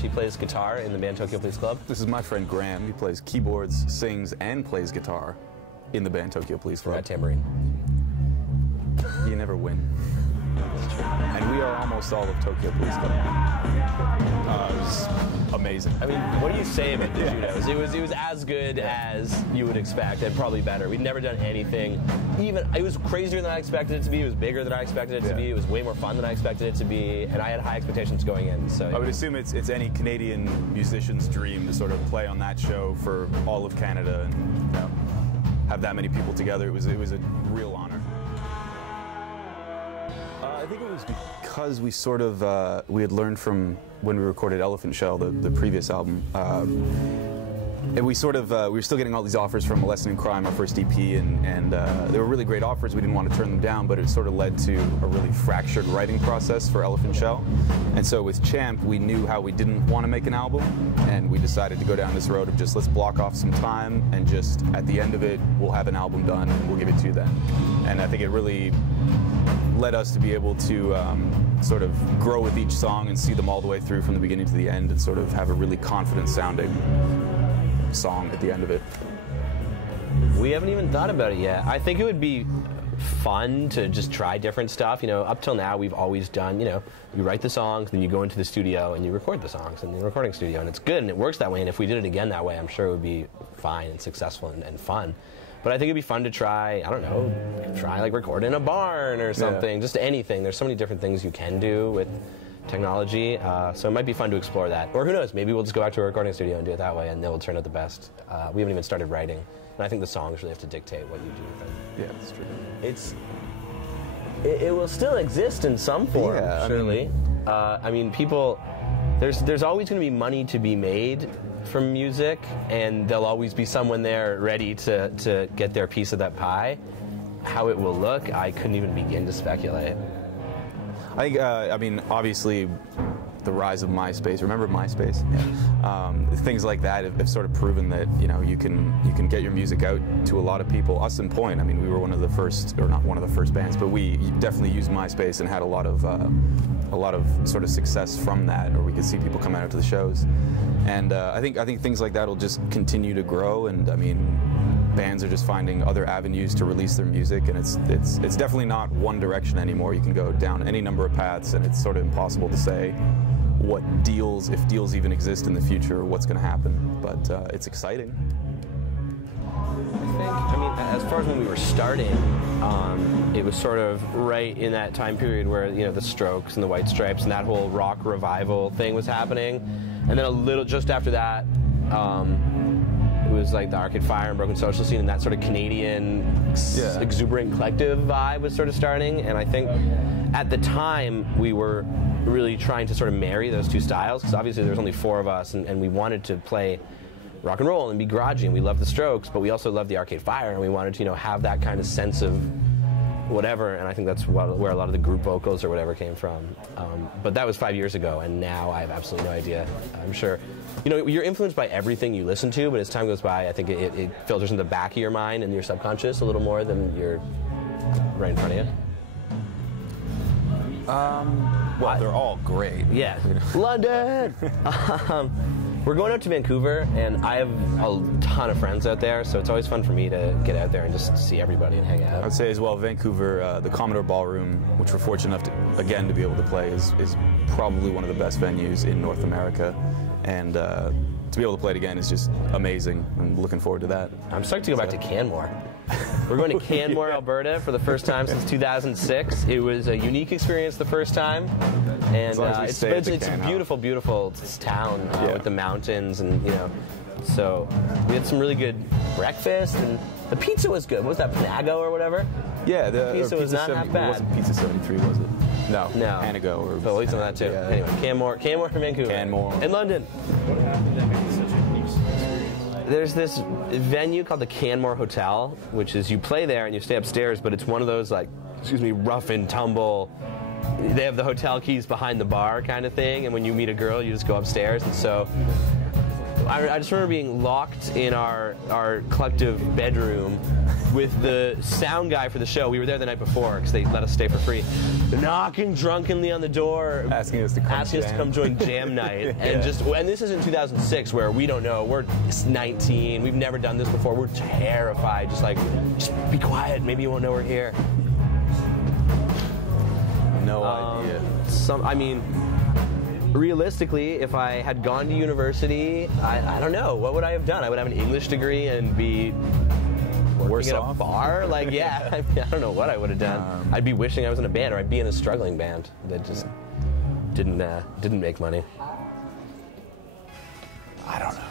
He plays guitar in the band Tokyo Police Club. This is my friend Graham. He plays keyboards, sings, and plays guitar in the band Tokyo Police Club. That tambourine. You never win. And we are almost all of Tokyo Police Club. It was amazing. I mean, what do you say about the Junos? It was as good as you would expect, and probably better. We'd never done anything. It was crazier than I expected it to be. It was bigger than I expected it to be. It was way more fun than I expected it to be, and I had high expectations going in. So I would assume it's any Canadian musician's dream to sort of play on that show for all of Canada and have that many people together. It was a real honor. I think it was because we sort of we had learned from when we recorded Elephant Shell, the previous album, and we sort of we were still getting all these offers from Molesting and Crime, our first EP, and they were really great offers. We didn't want to turn them down, but it sort of led to a really fractured writing process for Elephant Shell. And so with Champ, we knew how we didn't want to make an album, and we decided to go down this road of just let's block off some time, and just at the end of it, we'll have an album done, and we'll give it to you then. And I think it really led us to be able to sort of grow with each song and see them all the way through from the beginning to the end, and sort of have a really confident sounding song at the end of it. We haven't even thought about it yet. I think it would be fun to just try different stuff. You know, up till now we've always done, you write the songs, then you go into the studio and you record the songs in the recording studio, and it's good and it works that way, and if we did it again that way, I'm sure it would be fine and successful and fun. But I think it'd be fun to try, I don't know, like record in a barn or something, just anything. There's so many different things you can do with technology, so it might be fun to explore that. Or who knows, maybe we'll just go back to a recording studio and do it that way, and it will turn out the best. We haven't even started writing, and I think the songs really have to dictate what you do with them. Yeah, that's true. It will still exist in some form, surely. I mean, people, there's always going to be money to be made from music, and there'll always be someone there ready to get their piece of that pie. How it will look, I couldn't even begin to speculate. I think, I mean, obviously, the rise of MySpace. Remember MySpace? Yeah. Things like that have sort of proven that you can get your music out to a lot of people. Us in Point, I mean, we were one of the first, or not one of the first bands, but we definitely used MySpace and had a lot of sort of success from that, or we could see people coming out to the shows. And I think things like that will just continue to grow. And I mean, bands are just finding other avenues to release their music, and it's definitely not one direction anymore. You can go down any number of paths, and it's sort of impossible to say what deals, if deals even exist in the future, or what's going to happen. But it's exciting. I mean, as far as when we were starting, it was sort of right in that time period where the Strokes and the White Stripes and that whole rock revival thing was happening, and then a little just after that, it was like the Arcade Fire and Broken Social Scene, and that sort of Canadian exuberant collective vibe was sort of starting. And I think at the time we were really trying to sort of marry those two styles, because obviously there was only 4 of us, and we wanted to play rock and roll and be garagey, and we loved the Strokes, but we also loved the Arcade Fire, and we wanted to have that kind of sense of whatever, and I think that's where a lot of the group vocals or whatever came from. But that was 5 years ago, and now I have absolutely no idea. I'm sure, you're influenced by everything you listen to, but as time goes by, I think it filters in the back of your mind and your subconscious a little more than you're right in front of you. Well, they're all great. Yeah. London! We're going out to Vancouver, and I have a ton of friends out there, so it's always fun for me to get out there and just see everybody and hang out. I would say as well, Vancouver, the Commodore Ballroom, which we're fortunate enough to, again, to be able to play, is probably one of the best venues in North America. And to be able to play it again is just amazing. I'm looking forward to that. I'm stoked to go back to Canmore. We're going to Canmore, Alberta for the first time since 2006. It was a unique experience the first time. And it's a beautiful, beautiful town with the mountains, and so we had some really good breakfast, and the pizza was good. What was that, Panago or whatever? Yeah, the pizza was not half bad. It wasn't Pizza 73, was it? No, Panago. But we'll eat some of that too. Yeah. Anyway, Canmore from Vancouver. Canmore. In London. What happened that made it such a unique experience? There's this venue called the Canmore Hotel, which is you play there and you stay upstairs, but it's one of those rough and tumble. They have the hotel keys behind the bar kind of thing, and when you meet a girl, you just go upstairs. And so I just remember being locked in our collective bedroom with the sound guy for the show. We were there the night before because they let us stay for free. Knocking drunkenly on the door, asking us to come join jam night, and and this is in 2006 where we don't know. We're 19. We've never done this before. We're terrified. Just be quiet. Maybe you won't know we're here. No idea. Realistically, if I had gone to university, I don't know. What would I have done? I would have an English degree and be working at a bar? Like, yeah, I don't know what I would have done. I'd be wishing I was in a band, or I'd be in a struggling band that just didn't make money. I don't know.